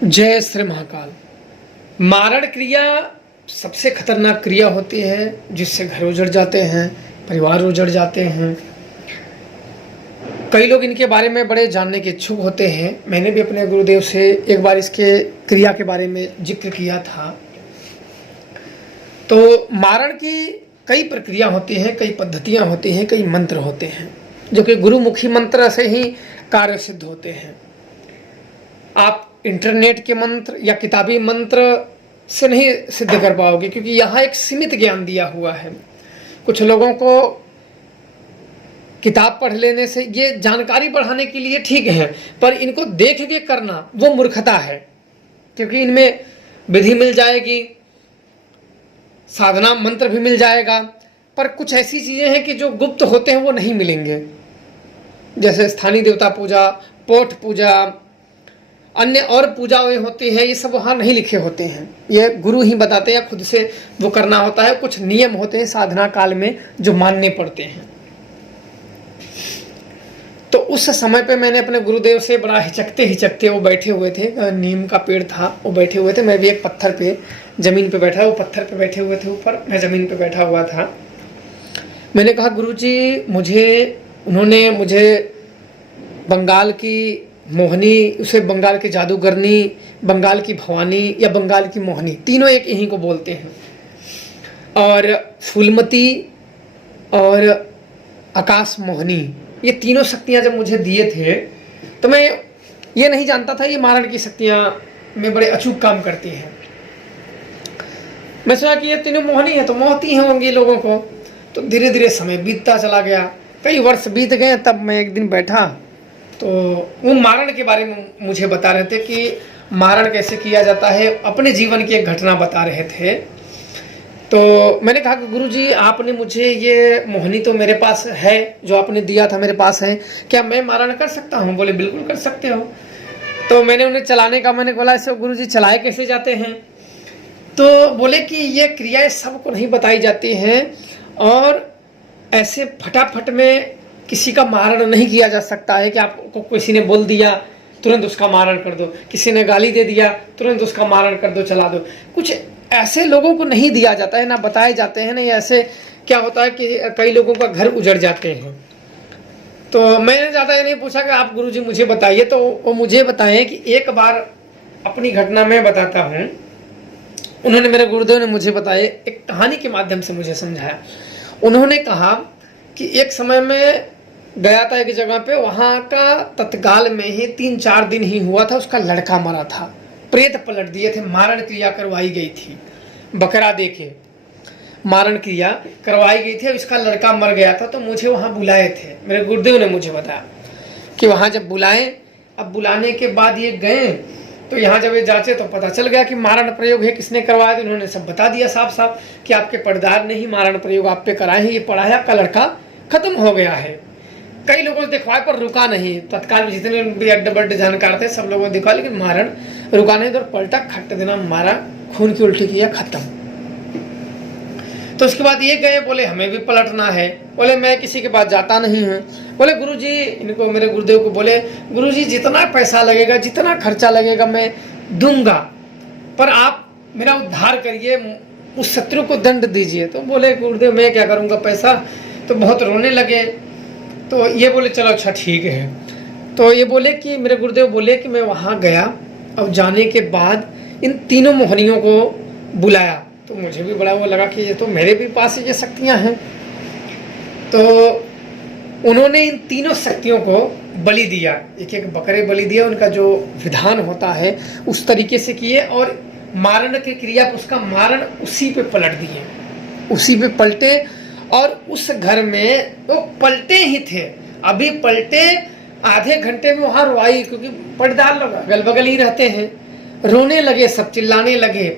जय श्री महाकाल। मारण क्रिया सबसे खतरनाक क्रिया होती है जिससे घर उजड़ जाते हैं, परिवार उजड़ जाते हैं। कई लोग इनके बारे में बड़े जानने के इच्छुक होते हैं। मैंने भी अपने गुरुदेव से एक बार इसके क्रिया के बारे में जिक्र किया था। तो मारण की कई प्रक्रिया होती हैं, कई पद्धतियां होती हैं, कई मंत्र होते हैं जो कि गुरुमुखी मंत्र से ही कार्य सिद्ध होते हैं। आप इंटरनेट के मंत्र या किताबी मंत्र से नहीं सिद्ध कर पाओगे, क्योंकि यहाँ एक सीमित ज्ञान दिया हुआ है। कुछ लोगों को किताब पढ़ लेने से ये जानकारी बढ़ाने के लिए ठीक है, पर इनको देख के करना वो मूर्खता है, क्योंकि इनमें विधि मिल जाएगी, साधना मंत्र भी मिल जाएगा, पर कुछ ऐसी चीज़ें हैं कि जो गुप्त होते हैं वो नहीं मिलेंगे। जैसे स्थानीय देवता पूजा, पोठ पूजा, अन्य और पूजाएं होती है, ये सब वहाँ नहीं लिखे होते हैं। ये गुरु ही बताते हैं, खुद से वो करना होता है। कुछ नियम होते हैं साधना काल में जो मानने पड़ते हैं। तो उस समय पे मैंने अपने गुरुदेव से बड़ा हिचकते हिचकते, वो बैठे हुए थे, नीम का पेड़ था, वो बैठे हुए थे, मैं भी एक पत्थर पे ज़मीन पे बैठा, वो पत्थर पे बैठे हुए थे ऊपर, मैं ज़मीन पे बैठा हुआ था। मैंने कहा, गुरुजी उन्होंने मुझे बंगाल की मोहनी, उसे बंगाल की जादूगरनी, बंगाल की भवानी या बंगाल की मोहनी, तीनों एक यहीं को बोलते हैं, और फूलमती और आकाश मोहनी, ये तीनों शक्तियाँ जब मुझे दिए थे तो मैं ये नहीं जानता था ये मारण की शक्तियाँ में बड़े अचूक काम करती हैं। मैं सोचा कि ये तीनों मोहनी है तो मोहती होंगी लोगों को। तो धीरे धीरे समय बीतता चला गया, कई वर्ष बीत गए। तब मैं एक दिन बैठा तो वो मारण के बारे में मुझे बता रहे थे कि मारण कैसे किया जाता है, अपने जीवन की एक घटना बता रहे थे। तो मैंने कहा कि गुरुजी, आपने मुझे ये मोहनी तो मेरे पास है, जो आपने दिया था मेरे पास है, क्या मैं मारण कर सकता हूँ? बोले बिल्कुल कर सकते हो। तो मैंने उन्हें चलाने का, मैंने बोला ऐसे गुरुजी चलाए कैसे जाते हैं? तो बोले कि ये क्रियाएं सबको नहीं बताई जाती हैं, और ऐसे फटाफट में किसी का मारण नहीं किया जा सकता है कि आपको किसी ने बोल दिया तुरंत उसका मारण कर दो, किसी ने गाली दे दिया तुरंत उसका मारण कर दो, चला दो। कुछ ऐसे लोगों को नहीं दिया जाता है, ना बताए जाते हैं, ना ये ऐसे क्या होता है कि कई लोगों का घर उजड़ जाते हैं। तो मैंने ज़्यादा ये नहीं पूछा कि आप गुरुजी मुझे बताइए, तो वो मुझे बताएं कि एक बार अपनी घटना मैं बताता हूँ। उन्होंने, मेरे गुरुदेव ने मुझे बताया, एक कहानी के माध्यम से मुझे समझाया। उन्होंने कहा कि एक समय में गया था एक जगह पे, वहाँ का तत्काल में ही 3-4 दिन ही हुआ था, उसका लड़का मरा था, प्रेत पलट दिए थे, मारण क्रिया करवाई गई थी, बकरा दे के मारण क्रिया करवाई गई थी। अब इसका लड़का मर गया था, तो मुझे वहाँ बुलाए थे, मेरे गुरुदेव ने मुझे बताया कि वहाँ जब बुलाए, अब बुलाने के बाद ये गए तो यहाँ जब ये जांचे तो पता चल गया कि मारण प्रयोग है, किसने करवाया। तो उन्होंने सब बता दिया साफ साफ कि आपके पर्दार ने ही मारण प्रयोग आप पे कराए हैं, ये पढ़ाया, आपका लड़का खत्म हो गया है। कई लोगों ने दिखवाए पर रुका नहीं, तत्काल में जितने भी अड्डे जानकार थे सब लोगों ने दिखवा, लेकिन मारण रुका नहीं। तो पलटा, खट्ट देना मारा, खून की उल्टी किया, खत्म। तो उसके बाद ये गए, बोले हमें भी पलटना है। बोले मैं किसी के पास जाता नहीं हूँ। बोले गुरुजी, इनको, मेरे गुरुदेव को बोले, गुरुजी जितना पैसा लगेगा, जितना खर्चा लगेगा मैं दूंगा, पर आप मेरा उद्धार करिए, उस शत्रु को दंड दीजिए। तो बोले गुरुदेव मैं क्या करूँगा पैसा, तो बहुत रोने लगे। तो ये बोले चलो अच्छा ठीक है। तो ये बोले कि, मेरे गुरुदेव बोले कि मैं वहाँ गया, और जाने के बाद इन तीनों मोहनियों को बुलाया, तो मुझे भी बड़ा वो लगा कि ये तो मेरे भी पास ये शक्तियाँ हैं। तो उन्होंने इन तीनों शक्तियों को बलि दिया, एक एक बकरे बलि दिया, उनका जो विधान होता है उस तरीके से किए, और मारण की क्रिया, उसका मारण उसी पे पलट दिए, उसी पे पलटे। और उस घर में वो पलटे ही थे, अभी पलटे आधे घंटे में वहाँ रोवाई, क्योंकि पर्दार लोग अगल बगल ही रहते हैं, रोने लगे, सब चिल्लाने लगे।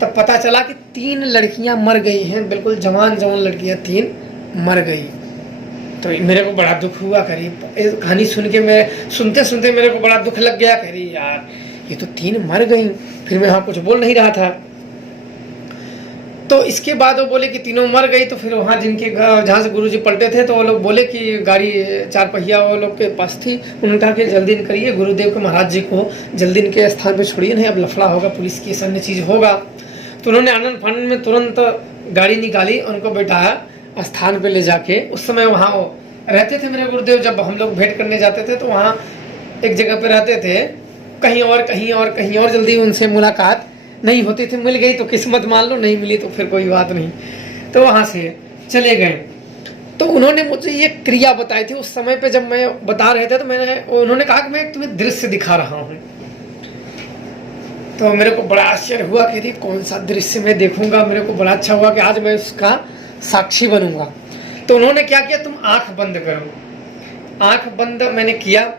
तब पता चला कि 3 लड़कियां मर गई हैं, बिल्कुल जवान लड़कियां 3 मर गई। तो मेरे को बड़ा दुख हुआ, करी कहानी सुन के, मैं सुनते सुनते मेरे को बड़ा दुख लग गया, करी यार ये तो 3 मर गई। फिर मैं वहाँ कुछ बोल नहीं रहा था। तो इसके बाद वो बोले कि तीनों मर गई। तो फिर वहाँ जिनके जहाँ से गुरुजी पलटे थे तो वो लोग बोले कि गाड़ी 4 पहिया वो लोग के पास थी। उन्होंने कहा कि जल्दी करिए, गुरुदेव के महाराज जी को जल्दी इनके स्थान पे छोड़िए, नहीं अब लफड़ा होगा, पुलिस की अन्य चीज़ होगा। तो उन्होंने आनंद फानंद में तुरंत गाड़ी निकाली, उनको बैठाया स्थान पे ले जाके। उस समय वहाँ वो रहते थे मेरे गुरुदेव, जब हम लोग भेंट करने जाते थे तो वहाँ एक जगह पे रहते थे, कहीं और कहीं और कहीं और, जल्दी उनसे मुलाकात नहीं होती थी। मिल गई तो किस्मत मान लो, नहीं मिली तो फिर कोई बात नहीं। तो वहाँ से चले गए। तो उन्होंने मुझे ये क्रिया बताई थी उस समय पे, जब मैं बता रहे थे तो उन्होंने कहा कि मैं तुम्हें दृश्य दिखा रहा हूँ। तो मेरे को बड़ा आश्चर्य हुआ कि अरे कौन सा दृश्य मैं देखूंगा। मेरे को बड़ा अच्छा हुआ कि आज मैं उसका साक्षी बनूंगा। तो उन्होंने क्या किया, तुम आंख बंद करो। आंख बंद मैंने किया।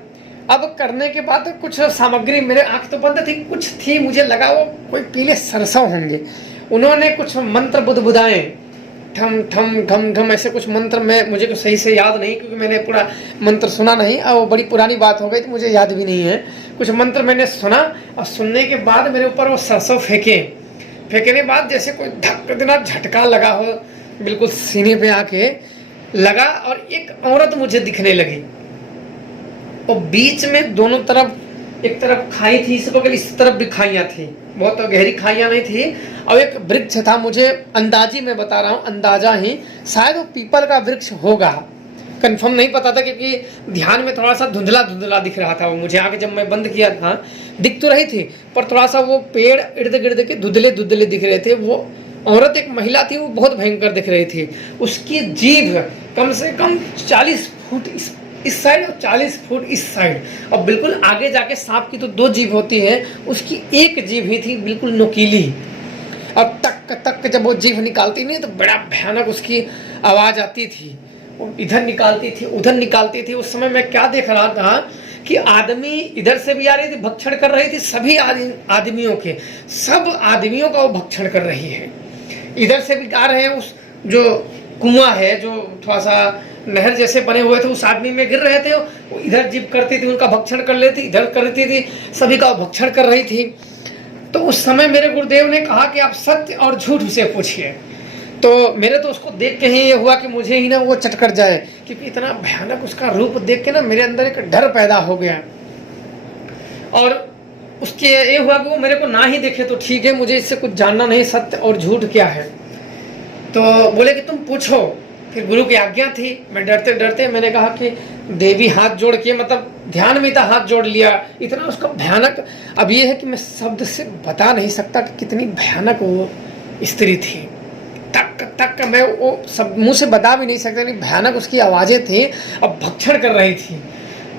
अब करने के बाद कुछ सामग्री, मेरे आंख तो बंद थी, कुछ थी, मुझे लगा वो कोई पीले सरसों होंगे। उन्होंने कुछ मंत्र बुदबुदाए, ठम ठम ठम ठम ऐसे कुछ मंत्र। मुझे तो सही से याद नहीं, क्योंकि मैंने पूरा मंत्र सुना नहीं और वो बड़ी पुरानी बात हो गई तो मुझे याद भी नहीं है। कुछ मंत्र मैंने सुना और सुनने के बाद मेरे ऊपर वो सरसों फेंकने के बाद जैसे कोई धक देना झटका लगा हो, बिल्कुल सीने पे आके लगा और एक औरत मुझे दिखने लगी। और बीच में दोनों तरफ, एक तरफ खाई थी, इस बगल इस तरफ भी खाइयाँ थी, बहुत गहरी खाइयाँ नहीं थी। और एक वृक्ष था, मुझे अंदाजी में बता रहा हूँ, अंदाजा ही, शायद वो पीपल का वृक्ष होगा, कंफर्म नहीं पता था क्योंकि ध्यान में थोड़ा सा धुंधला धुंधला दिख रहा था वो मुझे। आगे जब मैं बंद किया था दिख तो रही थी, पर थोड़ा सा वो पेड़ इर्द गिर्द के धुंधले धुंधले दिख रहे थे। वो औरत एक महिला थी, वो बहुत भयंकर दिख रही थी। उसकी जीभ कम से कम 40 फुट इस साइड और 40 फुट इस साइड, और बिल्कुल आगे जाके सांप की तो 2 जीभ होती है, उसकी एक जीभ ही थी बिल्कुल नुकीली। अब तक तक जब वो जीभ निकालती नहीं तो बड़ा भयानक उसकी आवाज आती थी। वो इधर निकालती थी, उधर निकालती थी। उस समय मैं क्या देख रहा था कि आदमी इधर से भी आ रही थी, भक्षण कर रही थी, सभी आदमियों के, सब आदमियों का वो भक्षण कर रही है। इधर से भी आ रहे हैं, उस जो कुआं है, जो थोड़ा सा नहर जैसे बने हुए थे, उस आदमी में गिर रहे थे, वो इधर जीभ करती थी, उनका भक्षण कर लेती, इधर करती थी, सभी का भक्षण कर रही थी। तो उस समय मेरे गुरुदेव ने कहा कि आप सत्य और झूठ उसे पूछिए। तो मेरे तो उसको देख के ही ये हुआ कि मुझे ही ना वो चटकर जाए, क्योंकि इतना भयानक उसका रूप देख के ना मेरे अंदर एक डर पैदा हो गया। और उसके ये हुआ कि वो मेरे को ना ही देखे तो ठीक है, मुझे इससे कुछ जानना नहीं, सत्य और झूठ क्या है। तो बोले कि तुम पूछो। फिर गुरु की आज्ञा थी, मैं डरते डरते मैंने कहा कि देवी हाथ जोड़ के, मतलब ध्यान में था, हाथ जोड़ लिया। इतना उसका भयानक, अब ये है कि मैं शब्द से बता नहीं सकता कि कितनी भयानक वो स्त्री थी। तक तक मैं वो सब मुंह से बता भी नहीं सकता, नहीं भयानक उसकी आवाज़ें थी, अब भक्षण कर रही थी।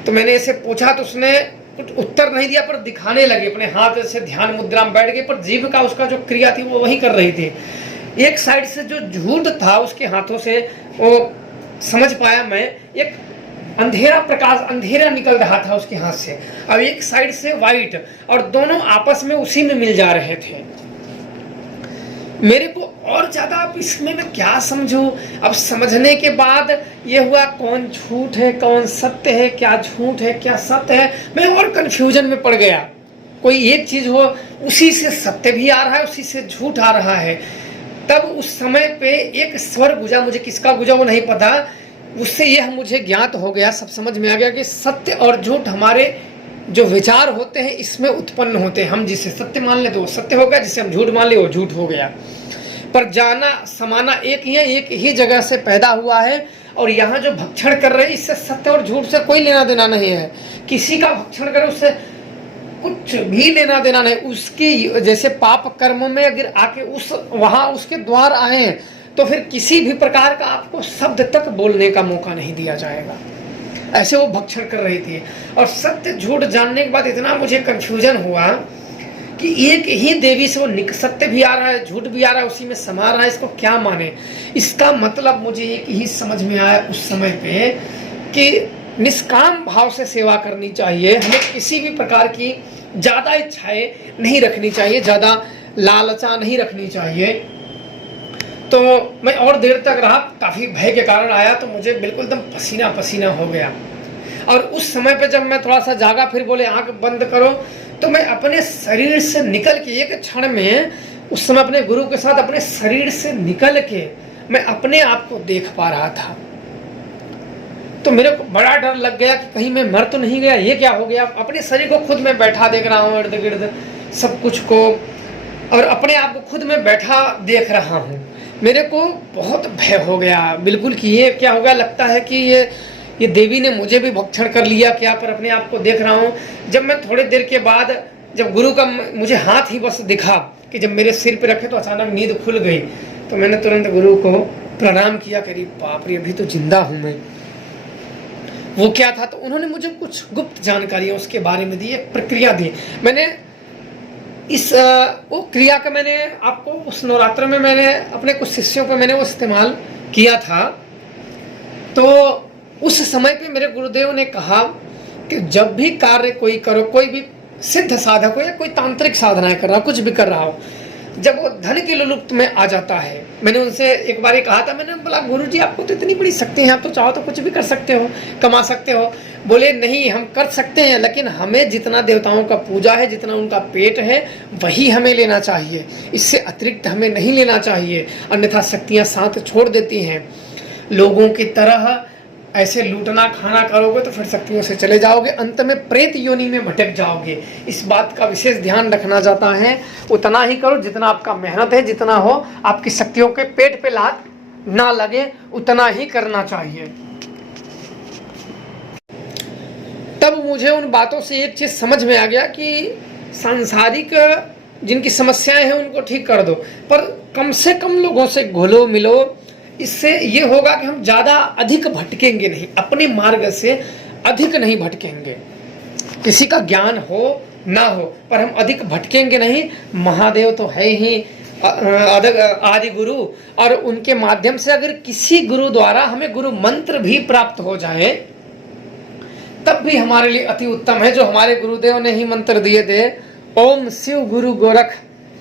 तो मैंने इसे पूछा तो उसने कुछ उत्तर नहीं दिया, पर दिखाने लगी, अपने हाथ से ध्यान मुद्रा में बैठ गई, पर जीभ का उसका जो क्रिया थी वो वही कर रही थी। एक साइड से जो झूठ था उसके हाथों से, वो समझ पाया मैं, एक अंधेरा प्रकाश, अंधेरा निकल रहा था उसके हाथ से, अब एक साइड से वाइट, और दोनों आपस में उसी में मिल जा रहे थे। मेरे को और ज्यादा, अब इसमें मैं क्या समझूं। अब समझने के बाद ये हुआ कौन झूठ है कौन सत्य है, क्या झूठ है क्या सत्य है, मैं और कंफ्यूजन में पड़ गया। कोई एक चीज हो, उसी से सत्य भी आ रहा है, उसी से झूठ आ रहा है। तब उस समय पे एक स्वर गुजा, मुझे किसका गुजा वो नहीं पता, उससे यह मुझे ज्ञात हो गया, सब समझ में आ गया कि सत्य और झूठ हमारे जो विचार होते हैं इसमें उत्पन्न होते हैं। हम जिसे सत्य मान ले तो वो सत्य हो गया, जिसे हम झूठ मान ले वो झूठ हो गया। पर जाना समाना एक ही है, एक ही जगह से पैदा हुआ है। और यहाँ जो भक्षण कर रहे हैं इससे सत्य और झूठ से कोई लेना देना नहीं है। किसी का भक्षण करे उससे कुछ भी लेना देना नहीं। उसकी जैसे पाप कर्म में अगर आके उस वहां उसके द्वार आए तो फिर किसी भी प्रकार का आपको शब्द तक बोलने का मौका नहीं दिया जाएगा। ऐसे वो भक्षण कर रही थी। और सत्य झूठ जानने के बाद इतना मुझे कंफ्यूजन हुआ कि एक ही देवी से वो सत्य भी आ रहा है झूठ भी आ रहा है, उसी में समा रहा है, इसको क्या माने। इसका मतलब मुझे एक ही समझ में आया उस समय पे कि निष्काम भाव से सेवा करनी चाहिए। हमें किसी भी प्रकार की ज़्यादा इच्छाएं नहीं रखनी चाहिए, ज़्यादा लालचा नहीं रखनी चाहिए। तो मैं और देर तक रहा, काफ़ी भय के कारण आया, तो मुझे बिल्कुल एकदम पसीना पसीना हो गया। और उस समय पे जब मैं थोड़ा सा जागा, फिर बोले आंख बंद करो, तो मैं अपने शरीर से निकल के एक क्षण में उस समय अपने गुरु के साथ अपने शरीर से निकल के मैं अपने आप को देख पा रहा था। तो मेरे को बड़ा डर लग गया कि कहीं मैं मर तो नहीं गया, ये क्या हो गया। अपने शरीर को खुद मैं बैठा देख रहा हूँ, इर्द गिर्द सब कुछ को, और अपने आप को खुद मैं बैठा देख रहा हूँ। मेरे को बहुत भय हो गया बिल्कुल कि ये क्या हो गया, लगता है कि ये देवी ने मुझे भी भक्षण कर लिया क्या, पर अपने आप को देख रहा हूँ। जब मैं थोड़ी देर के बाद जब गुरु का मुझे हाथ ही बस दिखा कि जब मेरे सिर पे रखे तो अचानक नींद खुल गई। तो मैंने तुरंत गुरु को प्रणाम किया कि बाप रे अभी तो जिंदा हूँ मैं। वो क्या था, तो उन्होंने मुझे कुछ गुप्त जानकारियाँ उसके बारे में दी, एक प्रक्रिया दी। मैंने इस वो क्रिया का मैंने आपको उस नवरात्र में मैंने अपने कुछ शिष्यों पर मैंने वो इस्तेमाल किया था। तो उस समय पे मेरे गुरुदेव ने कहा कि जब भी कार्य कोई करो, कोई भी सिद्ध साधक हो या कोई तांत्रिक साधनाएं कर रहा हो, कुछ भी कर रहा हो, जब वो धन के लुप्त में आ जाता है। मैंने उनसे एक बार कहा था, मैंने बोला गुरुजी आपको तो इतनी बड़ी शक्ति है, आप तो चाहो तो कुछ भी कर सकते हो, कमा सकते हो। बोले नहीं, हम कर सकते हैं, लेकिन हमें जितना देवताओं का पूजा है, जितना उनका पेट है, वही हमें लेना चाहिए, इससे अतिरिक्त हमें नहीं लेना चाहिए, अन्यथा शक्तियाँ साथ छोड़ देती हैं। लोगों की तरह ऐसे लूटना खाना करोगे तो फिर शक्तियों से चले जाओगे, अंत में प्रेत योनि में भटक जाओगे। इस बात का विशेष ध्यान रखना चाहता है। उतना ही करो जितना आपका मेहनत है, जितना हो आपकी शक्तियों के पेट पे लात ना लगे, उतना ही करना चाहिए। तब मुझे उन बातों से एक चीज समझ में आ गया कि सांसारिक जिनकी समस्याएं हैं उनको ठीक कर दो, पर कम से कम लोगों से घुलो मिलो। इससे ये होगा कि हम ज़्यादा अधिक भटकेंगे नहीं, अपने मार्ग से अधिक नहीं भटकेंगे। किसी का ज्ञान हो ना हो, पर हम अधिक भटकेंगे नहीं। महादेव तो है ही आदि गुरु, और उनके माध्यम से अगर किसी गुरु द्वारा हमें गुरु मंत्र भी प्राप्त हो जाए तब भी हमारे लिए अति उत्तम है, जो हमारे गुरुदेव ने ही मंत्र दिए थे, ओम शिव गुरु गोरख,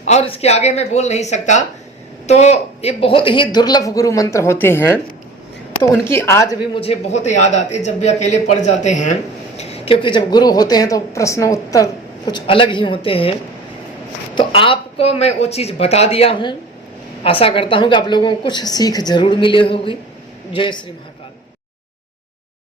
और इसके आगे मैं बोल नहीं सकता। तो ये बहुत ही दुर्लभ गुरु मंत्र होते हैं, तो उनकी आज भी मुझे बहुत याद आती है जब भी अकेले पढ़ जाते हैं, क्योंकि जब गुरु होते हैं तो प्रश्न उत्तर कुछ अलग ही होते हैं। तो आपको मैं वो चीज़ बता दिया हूँ, आशा करता हूँ कि आप लोगों को कुछ सीख जरूर मिली होगी। जय श्री महाकाल।